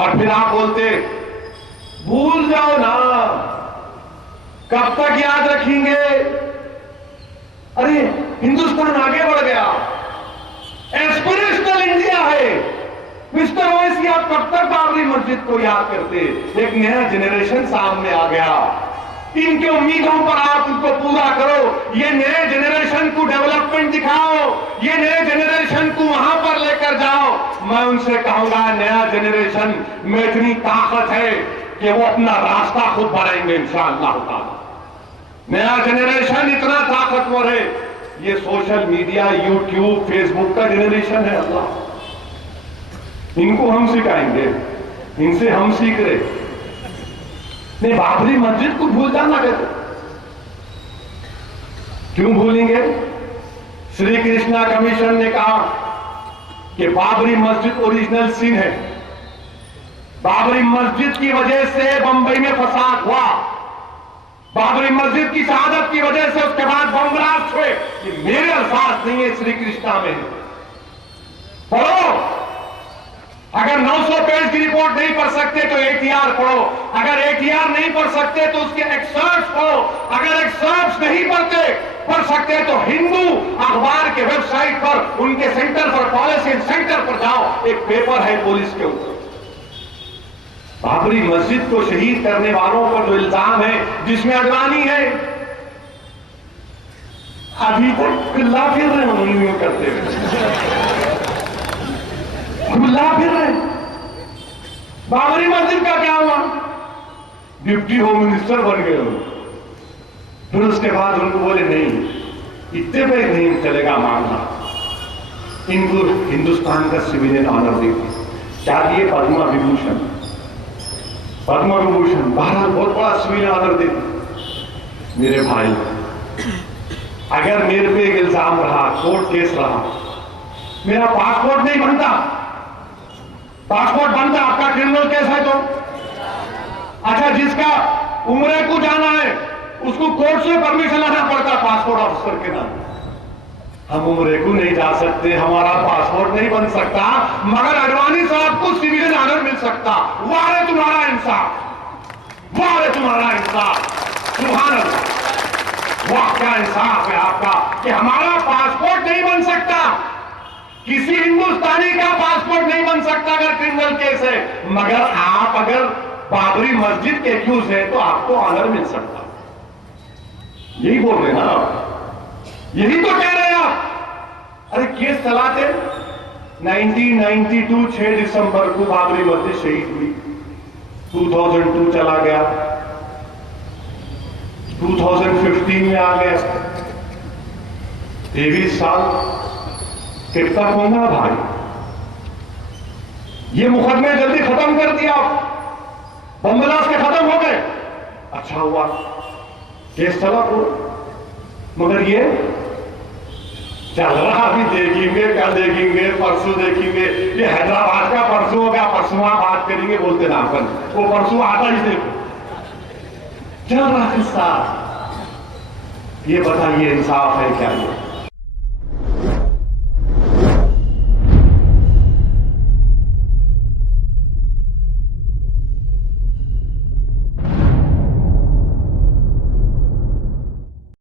और फिर आप बोलते भूल जाओ ना, कब तक याद रखेंगे। अरे हिंदुस्तान आगे बढ़ गया, एस्पिरेशनल इंडिया है। मिस्टर ओवैसी, आप कब तक बाबरी मस्जिद को याद करते। एक नया जनरेशन सामने आ गया, इनके उम्मीदों पर आप उनको पूरा करो। ये नए जनरेशन को डेवलपमेंट दिखाओ, ये नए जनरेशन को वहां पर लेकर जाओ। मैं उनसे कहूंगा, नया जनरेशन में इतनी ताकत है कि वो अपना रास्ता खुद बढ़ाएंगे इंशाअल्लाह ताला। नया जनरेशन इतना ताकतवर है, ये सोशल मीडिया, यूट्यूब, फेसबुक का जनरेशन है। अल्लाह, इनको हम सिखाएंगे, इनसे हम सीख रहे। नहीं, बाबरी मस्जिद को भूल जाना कहते, क्यों भूलेंगे। श्री कृष्णा कमीशन ने कहा कि बाबरी मस्जिद ओरिजिनल सिन है। बाबरी मस्जिद की वजह से बंबई में फसाद हुआ, बाबरी मस्जिद की शहादत की वजह से उसके बाद बम ब्लास्ट हुए। ये मेरे अल्फाज नहीं है, श्री कृष्णा में पढ़ो। अगर 900 पेज की रिपोर्ट नहीं पढ़ सकते तो एटीआर पढ़ो, अगर एटीआर नहीं पढ़ सकते तो उसके एक्सर्ट्स पढ़ो, अगर एक्सर्ट्स नहीं पढ़ सकते तो हिंदू अखबार के वेबसाइट पर, उनके सेंटर फॉर पॉलिसी सेंटर पर जाओ, एक पेपर है पुलिस के ऊपर। बाबरी मस्जिद को शहीद करने वालों पर जो इल्जाम है, जिसमें अडवाणी है, अभी तक खुला फिर रहे उन्होंने करते हुए, खुला फिर रहे। बाबरी मस्जिद का क्या हुआ, डिप्टी होम मिनिस्टर बन गए हो। फिर उसके बाद उनको बोले नहीं, इतने पे नहीं चलेगा मामला, इनको हिंदुस्तान का सिविलियन ऑनर दी। क्या दिए, पद्मा विभूषण, पद्मा विभूषण, बहरहाल बहुत बड़ा सिविलियन ऑनर दी। मेरे भाई, अगर मेरे पे एक इल्जाम रहा, कोर्ट केस रहा, मेरा पासपोर्ट नहीं बनता। पासपोर्ट बनता, आपका क्रिमिनल केस है तो। अच्छा, जिसका उम्रे को जाना है उसको कोर्ट से परमिशन लेना पड़ता पासपोर्ट ऑफिसर के नाम। हम उम्रे को नहीं जा सकते, हमारा पासपोर्ट नहीं बन सकता, मगर अडवाणी साहब को सिविलियन ऑनर मिल सकता। वाह रे तुम्हारा इंसाफ, वाह रे तुम्हारा इंसाफ, सुभान अल्लाह। वाह, क्या इंसाफ है आपका कि हमारा पासपोर्ट नहीं बन सकता, किसी हिंदुस्तानी का पासपोर्ट नहीं बन सकता अगर क्रिमिनल केस है, मगर आप अगर बाबरी मस्जिद के एक्यूज है तो आपको ऑनर मिल सकता। यही बोल रहे ना आप, यही तो कह रहे हैं आप। अरे केस चलाते 1992 6 दिसंबर को बाबरी मस्जिद शहीद हुई, 2002 चला गया, 2015 में आ गया, 23 साल कितना होना भाई। ये मुकदमे जल्दी खत्म कर दिया, बम ब्लास्ट के खत्म हो गए, अच्छा हुआ, केस चला तो। मगर ये चल रहा, अभी देखेंगे, कल देखेंगे, परसों देखेंगे। ये हैदराबाद का परसों हो गया, परसों बात करेंगे बोलते ना अपन, वो परसों आता ही देखो, चल रहा किस्सा। ये बताइए इंसाफ है क्या ये।